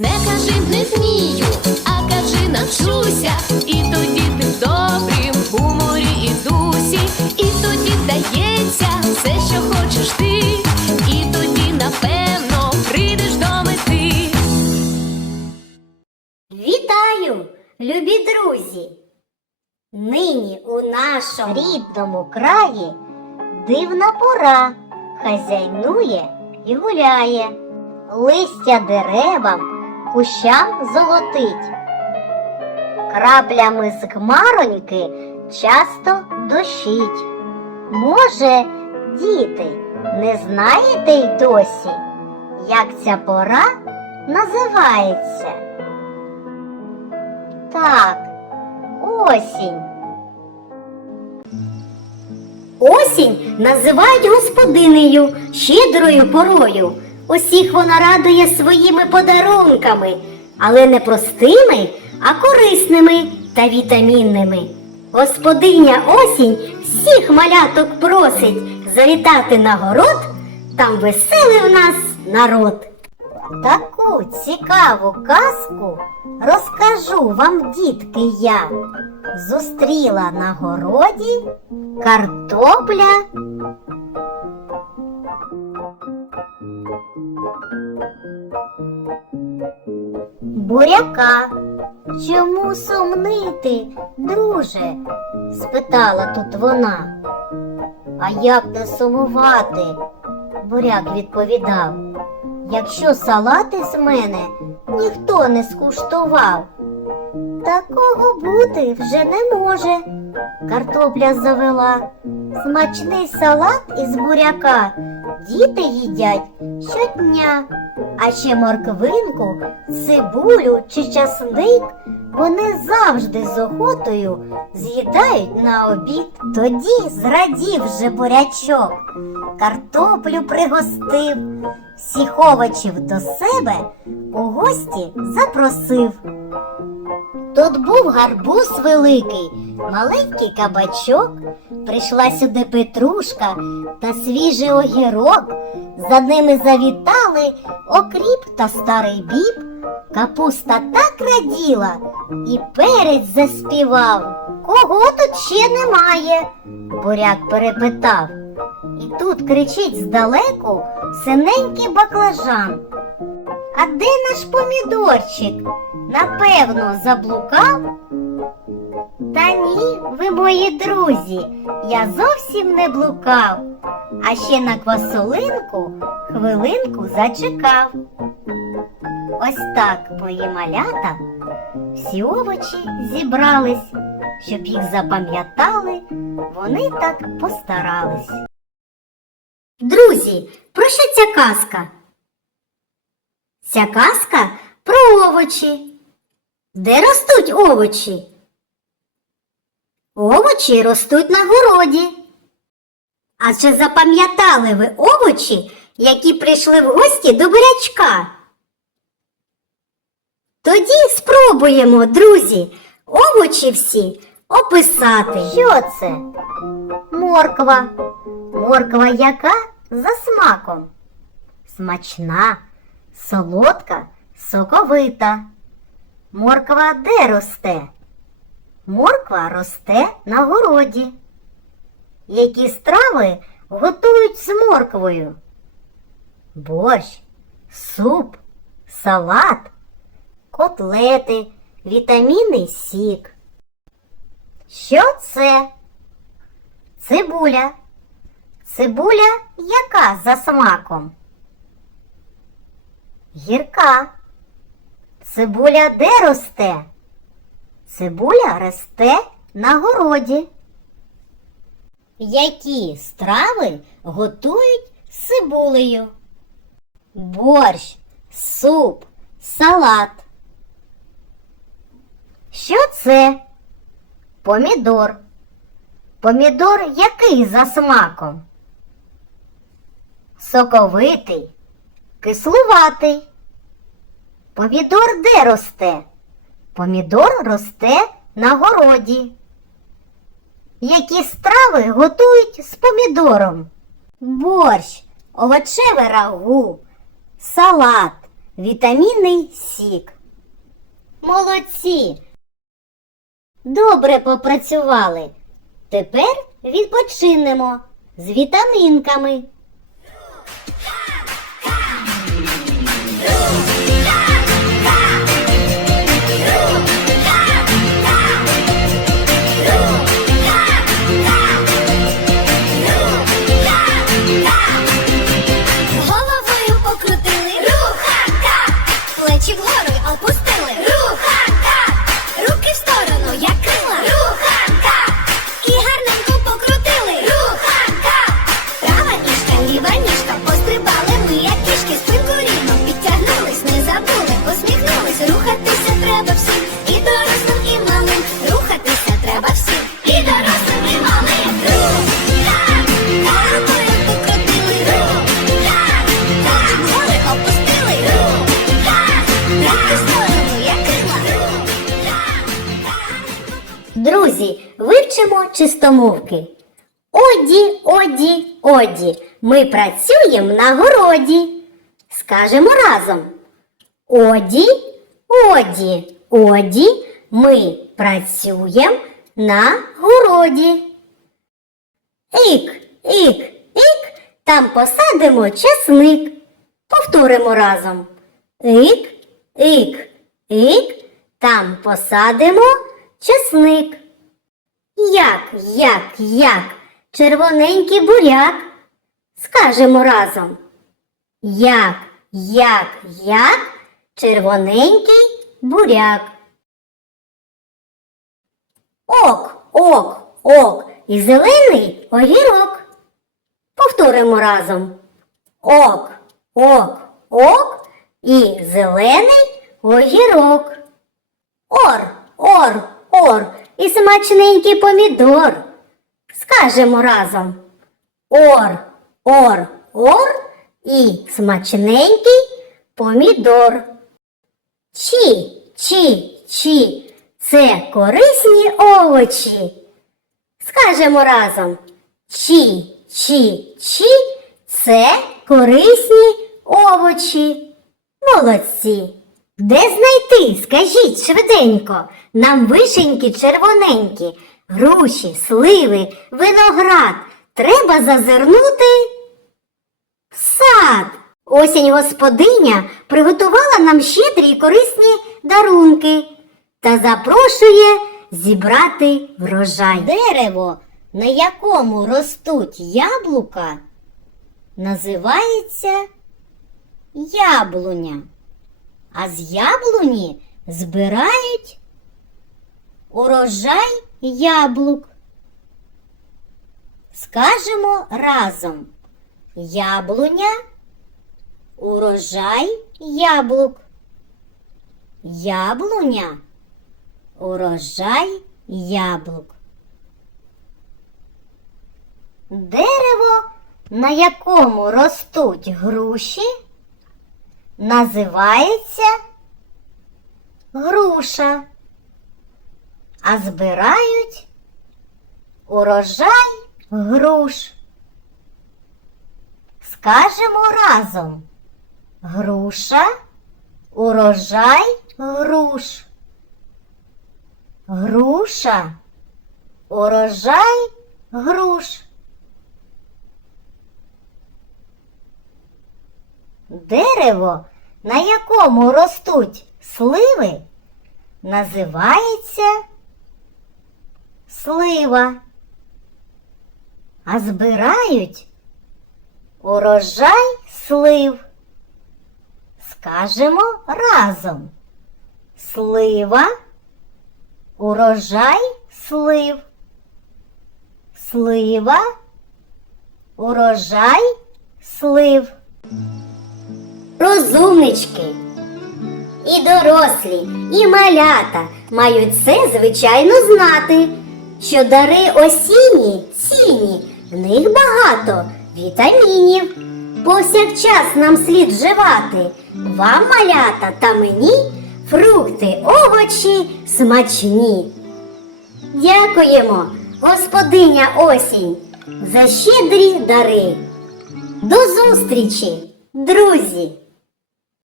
Не кажи не вмію, а кажи навчуся. І тоді ти в добрім гуморі і дусі, і тоді вдається все, що хочеш ти, і тоді, напевно, прийдеш до мети. Вітаю, любі друзі! Нині у нашому рідному краї дивна пора хазяйнує і гуляє, листя деревам, кущам золотить. Краплями з хмароньки часто дощить. Може, діти, не знаєте й досі, як ця пора називається? Так, осінь. Осінь називають господинею, щедрою порою. Усіх вона радує своїми подарунками, але не простими, а корисними та вітамінними. Господиня осінь всіх маляток просить завітати на город, там веселий в нас народ. Таку цікаву казку розкажу вам, дітки, я. Зустріла на городі картопля. Буряка. Чому сумнити, друже? спитала тут вона. А як не сумувати? Буряк відповідав. Якщо салати з мене ніхто не скуштував, такого бути вже не може. Картопля завела. Смачний салат із буряка діти їдять щодня, а ще морквинку, цибулю чи часник вони завжди з охотою з'їдають на обід. Тоді зрадів же бурячок, картоплю пригостив, всіх овочів до себе у гості запросив. Тут був гарбуз великий, маленький кабачок, прийшла сюди петрушка та свіжий огірок. За ними завітали окріп та старий біб. Капуста так раділа, і перець заспівав. Кого тут ще немає? Буряк перепитав. І тут кричить здалеку синенький баклажан. А де наш помідорчик? Напевно, заблукав? Та ні, ви мої друзі, я зовсім не блукав, а ще на квасолинку хвилинку зачекав. Ось так мої малята всі овочі зібрались, щоб їх запам'ятали, вони так постарались. Друзі, про що ця казка? Ця казка про овочі. Де ростуть овочі? Овочі ростуть на городі. А чи запам'ятали ви овочі, які прийшли в гості до бурячка? Тоді спробуємо, друзі, овочі всі описати. Що це? Морква. Морква яка за смаком? Смачна, солодка, соковита. Морква де росте? Морква росте на городі. Які страви готують з морквою? Борщ, суп, салат, котлети, вітамінний сік. Що це? Цибуля. Цибуля яка за смаком? Гірка. Цибуля де росте? Цибуля росте на городі. Які страви готують з цибулею? Борщ, суп, салат. Що це? Помідор. Помідор який за смаком? Соковитий, кислуватий. Помідор де росте? Помідор росте на городі. Які страви готують з помідором? Борщ, овочеве рагу, салат, вітамінний сік. Молодці! Добре попрацювали. Тепер відпочинемо з вітамінками. Друзі, чистомовки. Оді, оді, оді. Ми працюємо на городі. Скажемо разом. Оді, оді, оді. Ми працюємо на городі. Ік, ік, ік. Там посадимо часник. Повторимо разом. Ік, ік, ік. Там посадимо часник. Як, як, як, червоненький буряк. Скажемо разом. Як, як, як, червоненький буряк. Ок, ок, ок, і зелений огірок. Повторимо разом. Ок, ок, ок, і зелений огірок. Ор, ор, ор, і смачненький помідор. Скажемо разом. Ор, ор, ор і смачненький помідор. Чі, чі, чі. Це корисні овочі. Скажемо разом. Чі, чі, чі. Це корисні овочі. Молодці. Де знайти, скажіть швиденько, нам вишеньки червоненькі, груші, сливи, виноград. Треба зазирнути в сад. Осінь господиня приготувала нам щедрі й корисні дарунки та запрошує зібрати врожай. Дерево, на якому ростуть яблука, називається яблуня. А з яблуні збирають урожай яблук. Скажемо разом. Яблуня, урожай яблук. Яблуня, урожай яблук. Дерево, на якому ростуть груші, називається груша, а збирають урожай груш. Скажемо разом. Груша, урожай груш. Груша, урожай груш. Дерево, на якому ростуть сливи, називається слива. А збирають урожай слив. Скажемо разом. Слива, урожай слив. Слива, урожай слив. Розумнички. І дорослі, і малята мають це звичайно знати, що дари осінні цінні, в них багато вітамінів. Повсякчас нам слід вживати, вам малята та мені фрукти, овочі смачні. Дякуємо, господиня осінь, за щедрі дари. До зустрічі, друзі!